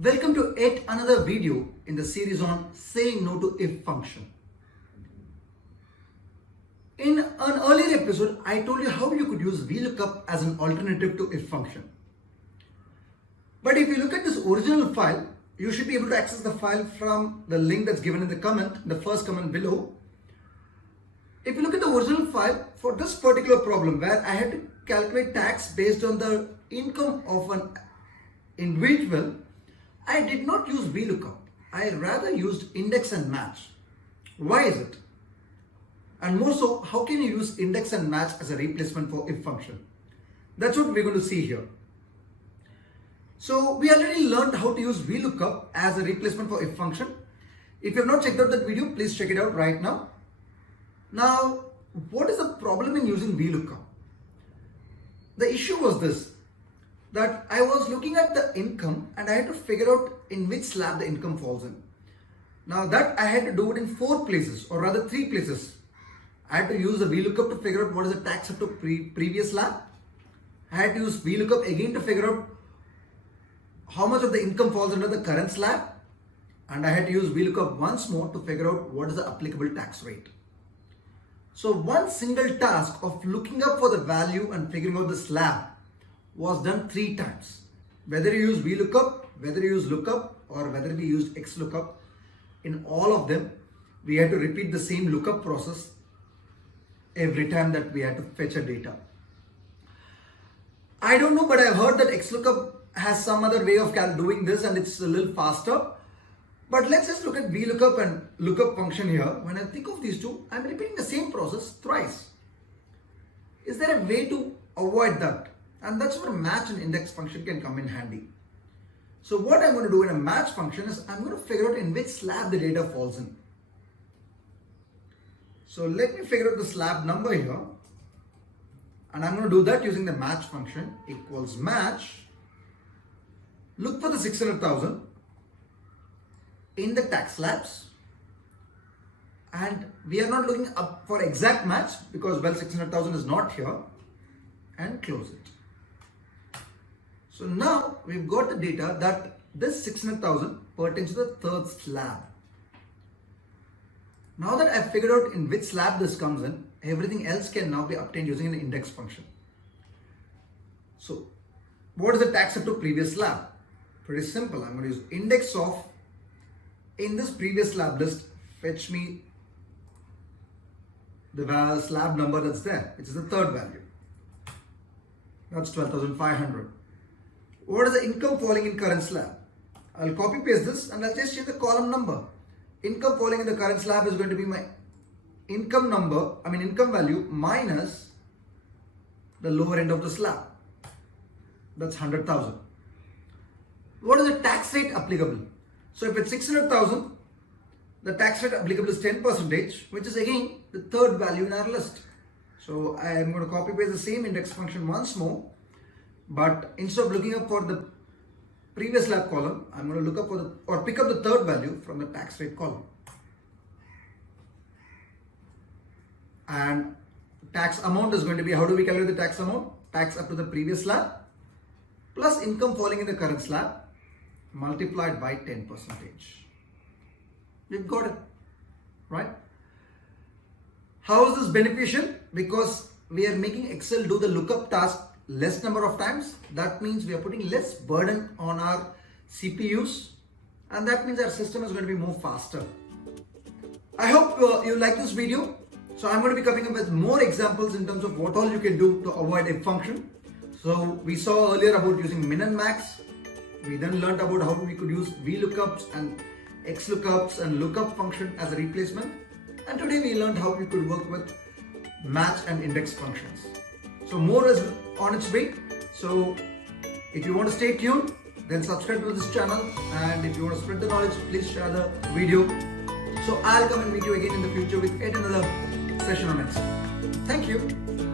Welcome to yet another video in the series on saying no to if function. In an earlier episode, I told you how you could use Vlookup as an alternative to if function. But if you look at this original file, you should be able to access the file from the link that's given in the comment, the first comment below. If you look at the original file, for this particular problem where I had to calculate tax based on the income of an individual, I did not use Vlookup. I rather used index and match. Why is it? And more so, how can you use index and match as a replacement for if function? That's what we're going to see here. So we already learned how to use Vlookup as a replacement for if function. If you have not checked out that video, please check it out right now. Now, what is the problem in using Vlookup? The issue was this, that I was looking at the income and I had to figure out in which slab the income falls in. Now that I had to do it in 4 places, or rather 3 places. I had to use the Vlookup to figure out what is the tax up to previous slab. I had to use Vlookup again to figure out how much of the income falls under the current slab. And I had to use Vlookup once more to figure out what is the applicable tax rate. So one single task of looking up for the value and figuring out the slab was done 3 times. Whether you use Vlookup, whether you use lookup, or whether we used XLOOKUP, in all of them, we had to repeat the same lookup process every time that we had to fetch a data. I don't know, but I've heard that XLOOKUP has some other way of doing this and it's a little faster. But let's just look at Vlookup and lookup function here. When I think of these two, I'm repeating the same process thrice. Is there a way to avoid that? And that's where match and index function can come in handy. So what I'm going to do in a match function is I'm going to figure out in which slab the data falls in. So let me figure out the slab number here. And I'm going to do that using the match function equals match. Look for the 600,000 in the tax slabs. And we are not looking up for exact match because 600,000 is not here. And close it. So now we've got the data that this 600,000 pertains to the third slab. Now that I've figured out in which slab this comes in, everything else can now be obtained using an index function. So what is the tax up to previous slab? Pretty simple. I'm going to use index of, in this previous slab list, fetch me the slab number that's there, which is the third value. That's 12,500. What is the income falling in current slab? I'll copy paste this and I'll just change the column number. Income falling in the current slab is going to be my income value minus the lower end of the slab. That's 100,000. What is the tax rate applicable? So if it's 600,000, the tax rate applicable is 10%, which is again the third value in our list. So I am going to copy paste the same index function once more, but instead of looking up for the previous slab column, I'm going to look up for pick up the third value from the tax rate column. And tax amount is going to be, how do we calculate the tax amount? Tax up to the previous slab plus income falling in the current slab multiplied by 10%. We've got it, right? How is this beneficial? Because we are making Excel do the lookup task less number of times. That means we are putting less burden on our CPUs, and that means our system is going to be more faster. I hope you like this video. So I'm going to be coming up with more examples in terms of what all you can do to avoid if function. So we saw earlier about using min and max. We then learned about how we could use Vlookups and XLOOKUPs and lookup function as a replacement. And today we learned how we could work with match and index functions. So more is on its way. So if you want to stay tuned, then subscribe to this channel. And if you want to spread the knowledge, please share the video. So I'll come and meet you again in the future with yet another session on Excel. Thank you.